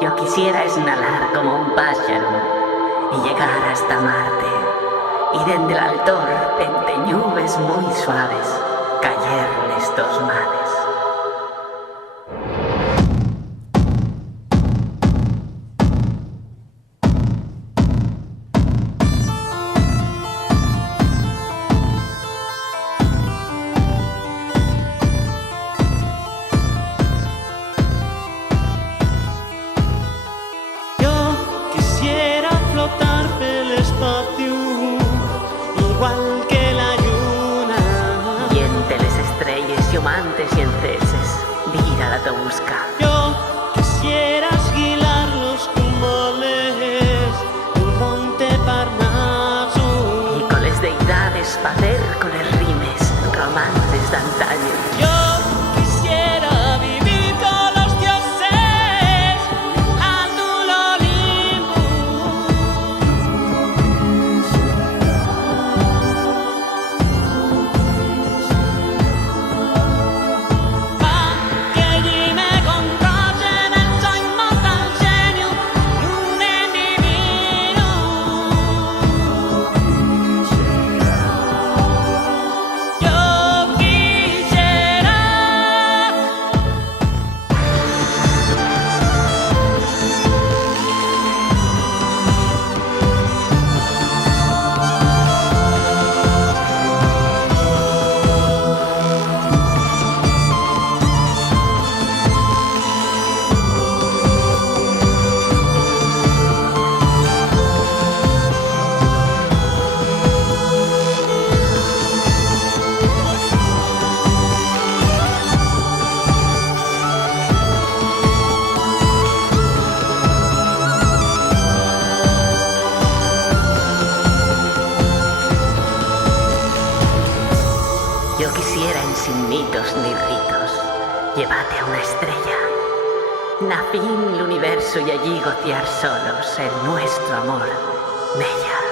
Yo quisiera esnalar como un pájaro y llegar hasta Marte, y dende el altor, dende nubes muy suaves, caer nestos mares. Igual que la lluna, Y entre les estrelles llumantes y enceses, vida la te busca. yo quisiera esquilar los cumoles del monte Parnaso. Y con les deidades facer con les rimes romances d'antaño. Yo quisiera vivir con los dioses alto l'Olimpo. Que allí me contagen el sogno del genio, non è divino. Yo quisiera. Yo quisiera en sin mitos ni ritos llevarte a una estrella, na fin l'universo y allí gociar solos el nuestro amor, bella.